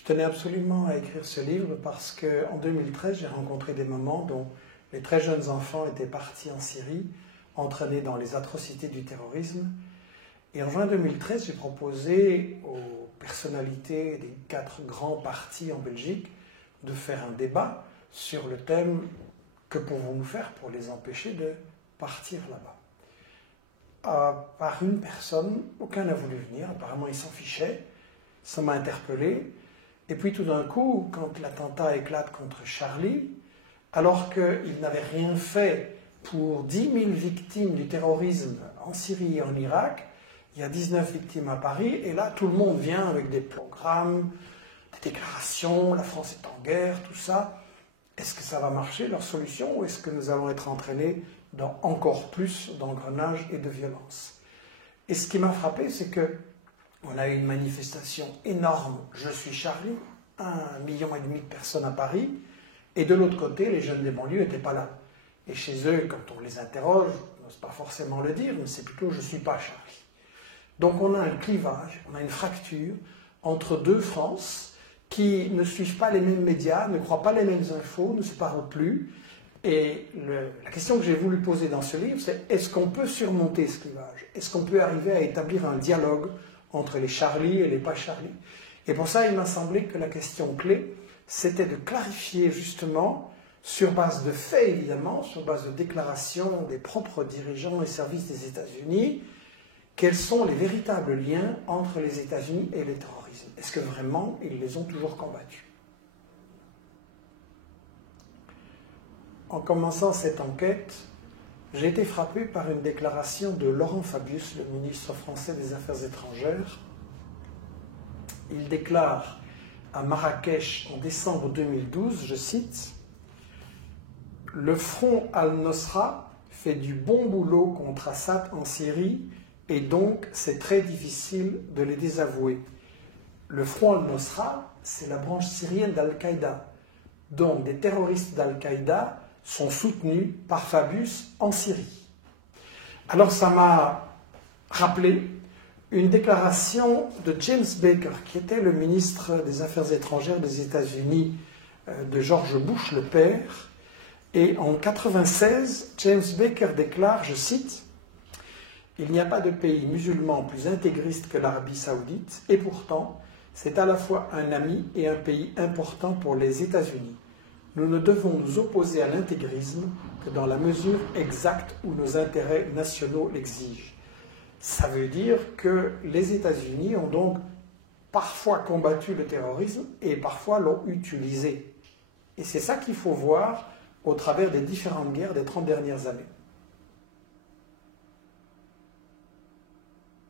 Je tenais absolument à écrire ce livre parce qu'en 2013, j'ai rencontré des mamans dont les très jeunes enfants étaient partis en Syrie, entraînés dans les atrocités du terrorisme. Et en juin 2013, j'ai proposé aux personnalités des 4 grands partis en Belgique de faire un débat sur le thème « Que pouvons-nous faire pour les empêcher de partir là-bas » Par une personne, aucun n'a voulu venir, apparemment ils s'en fichaient, ça m'a interpellé. Et puis tout d'un coup, quand l'attentat éclate contre Charlie, alors qu'il n'avait rien fait pour 10 000 victimes du terrorisme en Syrie et en Irak, il y a 19 victimes à Paris, et là tout le monde vient avec des programmes, des déclarations, la France est en guerre, tout ça. Est-ce que ça va marcher, leur solution, ou est-ce que nous allons être entraînés dans encore plus d'engrenage et de violence? Et ce qui m'a frappé, c'est qu'on a eu une manifestation énorme, Je suis Charlie, 1,5 million de personnes à Paris, et de l'autre côté, les jeunes des banlieues n'étaient pas là. Et chez eux, quand on les interroge, on n'ose pas forcément le dire, mais c'est plutôt « je ne suis pas Charlie ». Donc on a un clivage, on a une fracture entre deux France qui ne suivent pas les mêmes médias, ne croient pas les mêmes infos, ne se parlent plus. Et la question que j'ai voulu poser dans ce livre, c'est est-ce qu'on peut surmonter ce clivage? Est-ce qu'on peut arriver à établir un dialogue entre les Charlie et les pas Charlie? Et pour ça, il m'a semblé que la question clé, c'était de clarifier justement, sur base de faits évidemment, sur base de déclarations des propres dirigeants et services des États-Unis, quels sont les véritables liens entre les États-Unis et le terrorisme? Est-ce que vraiment ils les ont toujours combattus? En commençant cette enquête, j'ai été frappé par une déclaration de Laurent Fabius, le ministre français des Affaires étrangères. Il déclare à Marrakech en décembre 2012, je cite, « Le front al-Nosra fait du bon boulot contre Assad en Syrie et donc c'est très difficile de les désavouer. Le front al-Nosra, c'est la branche syrienne d'Al-Qaïda. Donc des terroristes d'Al-Qaïda sont soutenus par Fabius en Syrie. » Alors ça m'a rappelé une déclaration de James Baker, qui était le ministre des Affaires étrangères des États-Unis de George Bush, le père. Et en 1996, James Baker déclare, je cite, « Il n'y a pas de pays musulman plus intégriste que l'Arabie saoudite, et pourtant, c'est à la fois un ami et un pays important pour les États-Unis. Nous ne devons nous opposer à l'intégrisme que dans la mesure exacte où nos intérêts nationaux l'exigent. » Ça veut dire que les États-Unis ont donc parfois combattu le terrorisme et parfois l'ont utilisé. Et c'est ça qu'il faut voir au travers des différentes guerres des 30 dernières années.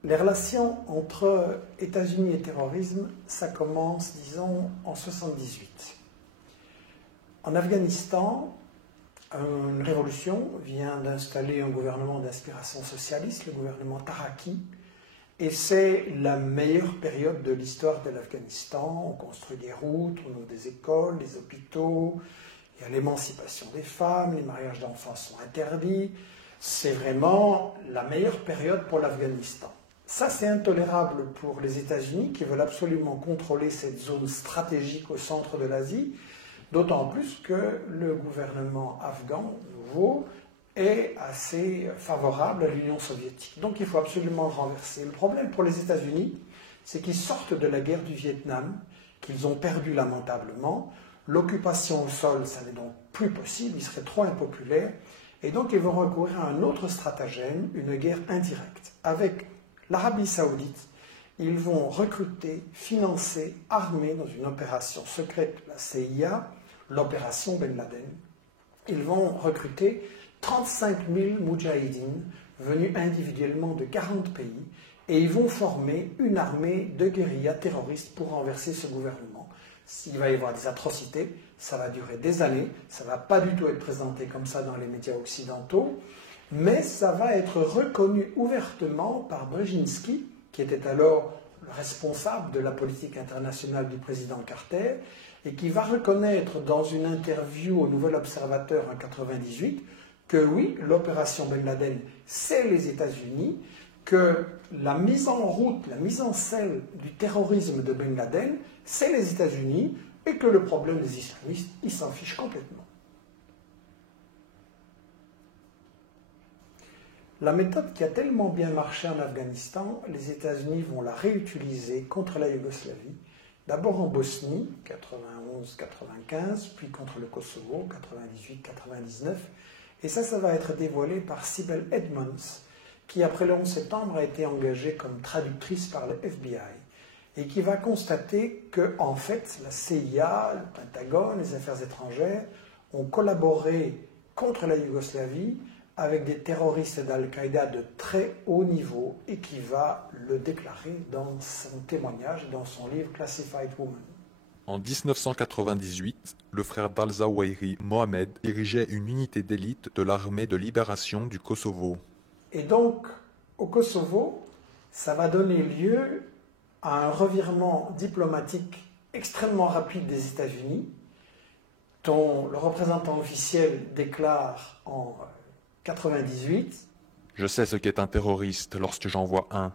Les relations entre États-Unis et terrorisme, ça commence, disons, en 1978. En Afghanistan, une révolution vient d'installer un gouvernement d'inspiration socialiste, le gouvernement Taraki, et c'est la meilleure période de l'histoire de l'Afghanistan. On construit des routes, on ouvre des écoles, des hôpitaux, il y a l'émancipation des femmes, les mariages d'enfants sont interdits. C'est vraiment la meilleure période pour l'Afghanistan. Ça, c'est intolérable pour les États-Unis qui veulent absolument contrôler cette zone stratégique au centre de l'Asie, d'autant plus que le gouvernement afghan, nouveau, est assez favorable à l'Union soviétique. Donc il faut absolument le renverser. Le problème pour les États-Unis, c'est qu'ils sortent de la guerre du Vietnam, qu'ils ont perdu lamentablement. L'occupation au sol, ça n'est donc plus possible, il serait trop impopulaire. Et donc ils vont recourir à un autre stratagème, une guerre indirecte. Avec l'Arabie saoudite, ils vont recruter, financer, armer dans une opération secrète, la CIA, l'opération Ben Laden. Ils vont recruter 35 000 moudjahidines venus individuellement de 40 pays et ils vont former une armée de guérillas terroristes pour renverser ce gouvernement. S'il va y avoir des atrocités, ça va durer des années, ça ne va pas du tout être présenté comme ça dans les médias occidentaux, mais ça va être reconnu ouvertement par Brzezinski, qui était alors le responsable de la politique internationale du président Carter, et qui va reconnaître dans une interview au Nouvel Observateur en 1998 que oui, l'opération Ben Laden, c'est les États-Unis, que la mise en route, la mise en selle du terrorisme de Ben Laden, c'est les États-Unis, et que le problème des islamistes, ils s'en fichent complètement. La méthode qui a tellement bien marché en Afghanistan, les États-Unis vont la réutiliser contre la Yougoslavie, d'abord en Bosnie, 91-95, puis contre le Kosovo, 98-99, et ça va être dévoilé par Sibel Edmonds, qui après le 11 septembre a été engagée comme traductrice par le FBI, et qui va constater que, en fait, la CIA, le Pentagone, les affaires étrangères ont collaboré contre la Yougoslavie avec des terroristes d'Al-Qaïda de très haut niveau, et qui va le déclarer dans son témoignage, dans son livre Classified Woman. En 1998, le frère d'Al-Zawahiri, Mohamed, dirigeait une unité d'élite de l'armée de libération du Kosovo. Et donc, au Kosovo, ça va donner lieu à un revirement diplomatique extrêmement rapide des États-Unis, dont le représentant officiel déclare en 98 « Je sais ce qu'est un terroriste lorsque j'en vois un,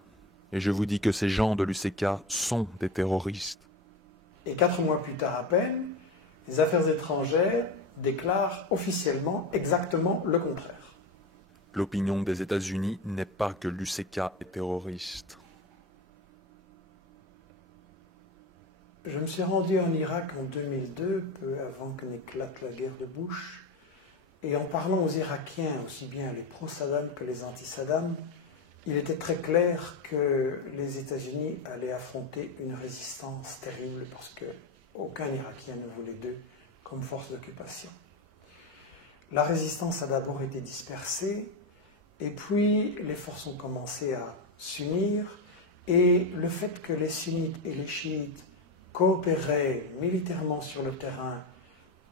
et je vous dis que ces gens de l'UCK sont des terroristes. » Et 4 mois plus tard à peine, les affaires étrangères déclarent officiellement exactement le contraire. L'opinion des États-Unis n'est pas que l'UCK est terroriste. Je me suis rendu en Irak en 2002, peu avant que n'éclate la guerre de Bush, et en parlant aux Irakiens, aussi bien les pro-Saddam que les anti-Saddam, il était très clair que les États-Unis allaient affronter une résistance terrible parce qu'aucun Irakien ne voulait d'eux comme force d'occupation. La résistance a d'abord été dispersée, et puis les forces ont commencé à s'unir, et le fait que les sunnites et les chiites coopéraient militairement sur le terrain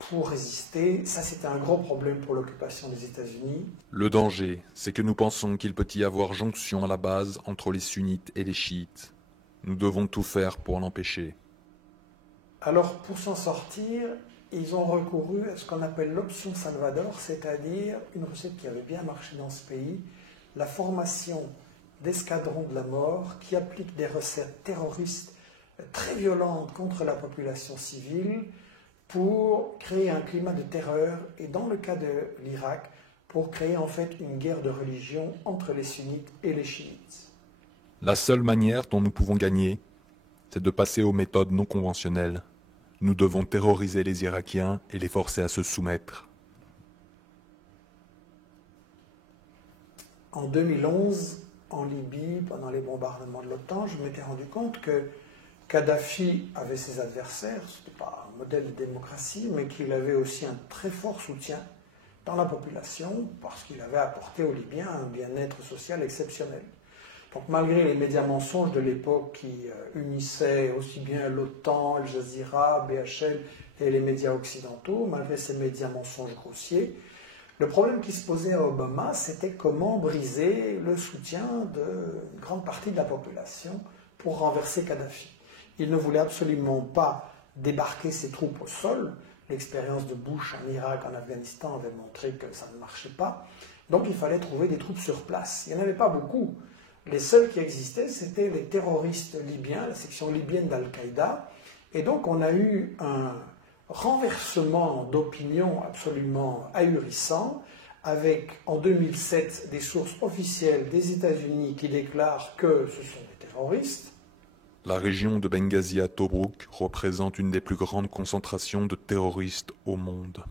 pour résister, ça c'était un gros problème pour l'occupation des États-Unis. Le danger, c'est que nous pensons qu'il peut y avoir jonction à la base entre les sunnites et les chiites. Nous devons tout faire pour l'empêcher. Alors pour s'en sortir, ils ont recouru à ce qu'on appelle l'option Salvador, c'est-à-dire une recette qui avait bien marché dans ce pays, la formation d'escadrons de la mort qui appliquent des recettes terroristes très violentes contre la population civile, pour créer un climat de terreur, et dans le cas de l'Irak, pour créer en fait une guerre de religion entre les sunnites et les chiites. La seule manière dont nous pouvons gagner, c'est de passer aux méthodes non conventionnelles. Nous devons terroriser les Irakiens et les forcer à se soumettre. En 2011, en Libye, pendant les bombardements de l'OTAN, je m'étais rendu compte que Kadhafi avait ses adversaires, ce n'était pas un modèle de démocratie, mais qu'il avait aussi un très fort soutien dans la population parce qu'il avait apporté aux Libyens un bien-être social exceptionnel. Donc malgré les médias mensonges de l'époque qui unissaient aussi bien l'OTAN, Al Jazeera, BHL et les médias occidentaux, malgré ces médias mensonges grossiers, le problème qui se posait à Obama, c'était comment briser le soutien d'une grande partie de la population pour renverser Kadhafi. Il ne voulait absolument pas débarquer ses troupes au sol. L'expérience de Bush en Irak, en Afghanistan avait montré que ça ne marchait pas. Donc il fallait trouver des troupes sur place. Il n'y en avait pas beaucoup. Les seuls qui existaient, c'était les terroristes libyens, la section libyenne d'Al-Qaïda. Et donc on a eu un renversement d'opinion absolument ahurissant, avec en 2007 des sources officielles des États-Unis qui déclarent que ce sont des terroristes. La région de Benghazi à Tobrouk représente une des plus grandes concentrations de terroristes au monde.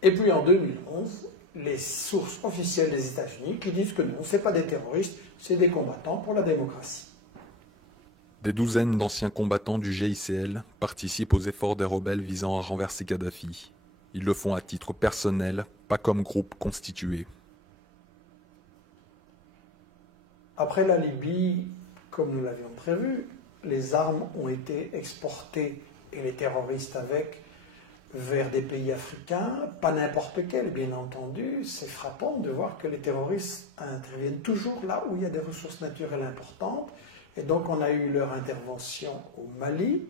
Et puis en 2011, les sources officielles des États-Unis qui disent que non, ce n'est pas des terroristes, c'est des combattants pour la démocratie. Des douzaines d'anciens combattants du GICL participent aux efforts des rebelles visant à renverser Kadhafi. Ils le font à titre personnel, pas comme groupe constitué. Après la Libye, comme nous l'avions prévu, les armes ont été exportées, et les terroristes avec, vers des pays africains, pas n'importe quels, bien entendu. C'est frappant de voir que les terroristes interviennent toujours là où il y a des ressources naturelles importantes. Et donc on a eu leur intervention au Mali,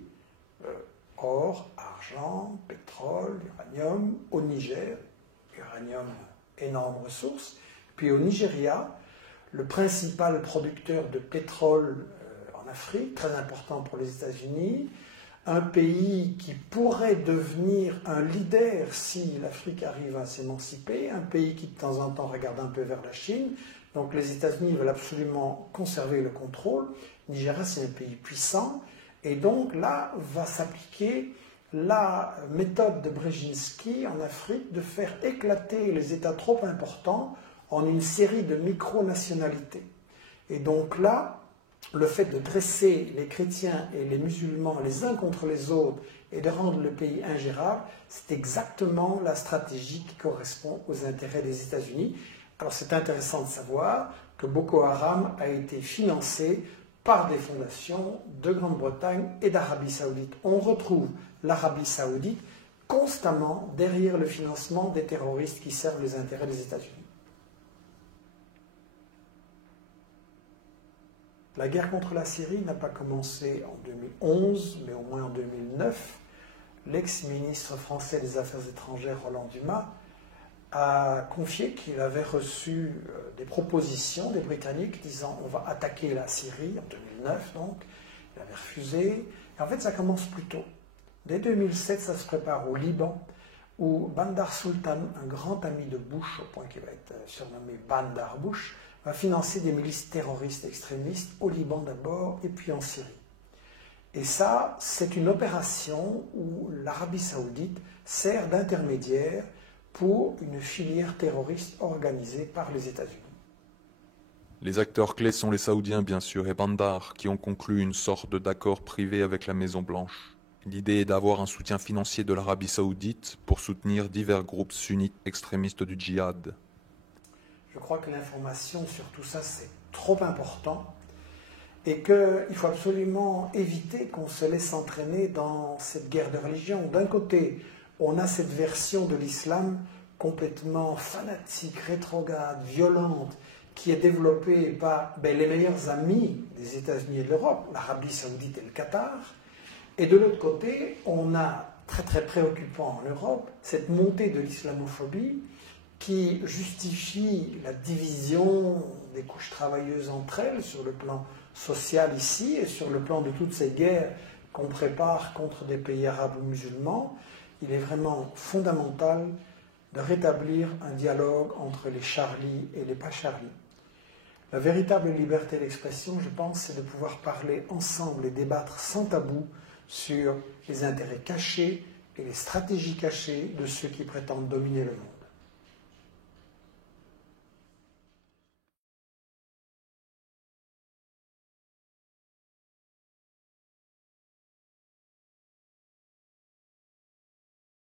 or, argent, pétrole, uranium, au Niger, uranium, énorme ressource, Puis au Nigeria, le principal producteur de pétrole en Afrique, très important pour les États-Unis, un pays qui pourrait devenir un leader si l'Afrique arrive à s'émanciper, un pays qui de temps en temps regarde un peu vers la Chine. Donc les États-Unis veulent absolument conserver le contrôle. Nigeria, c'est un pays puissant. Et donc là, va s'appliquer la méthode de Brzezinski en Afrique de faire éclater les États trop importants en une série de micro-nationalités. Et donc là, le fait de dresser les chrétiens et les musulmans les uns contre les autres et de rendre le pays ingérable, c'est exactement la stratégie qui correspond aux intérêts des États-Unis. Alors c'est intéressant de savoir que Boko Haram a été financé par des fondations de Grande-Bretagne et d'Arabie Saoudite. On retrouve l'Arabie Saoudite constamment derrière le financement des terroristes qui servent les intérêts des États-Unis. La guerre contre la Syrie n'a pas commencé en 2011, mais au moins en 2009. L'ex-ministre français des Affaires étrangères, Roland Dumas, a confié qu'il avait reçu des propositions des Britanniques disant on va attaquer la Syrie en 2009, donc. Il avait refusé. Et en fait, ça commence plus tôt. Dès 2007, ça se prépare au Liban, où Bandar Sultan, un grand ami de Bush, au point qu'il va être surnommé Bandar Bush, va financer des milices terroristes extrémistes au Liban d'abord et puis en Syrie. Et ça, c'est une opération où l'Arabie Saoudite sert d'intermédiaire pour une filière terroriste organisée par les États-Unis. Les acteurs clés sont les Saoudiens bien sûr et Bandar qui ont conclu une sorte d'accord privé avec la Maison-Blanche. L'idée est d'avoir un soutien financier de l'Arabie Saoudite pour soutenir divers groupes sunnites extrémistes du djihad. Je crois que l'information sur tout ça, c'est trop important et qu'il faut absolument éviter qu'on se laisse entraîner dans cette guerre de religion. D'un côté, on a cette version de l'islam complètement fanatique, rétrograde, violente, qui est développée par les meilleurs amis des États-Unis et de l'Europe, l'Arabie Saoudite et le Qatar. Et de l'autre côté, on a, très très préoccupant en Europe, cette montée de l'islamophobie qui justifie la division des couches travailleuses entre elles sur le plan social ici et sur le plan de toutes ces guerres qu'on prépare contre des pays arabes ou musulmans. Il est vraiment fondamental de rétablir un dialogue entre les Charlie et les pas Charlie. La véritable liberté d'expression, je pense, c'est de pouvoir parler ensemble et débattre sans tabou sur les intérêts cachés et les stratégies cachées de ceux qui prétendent dominer le monde.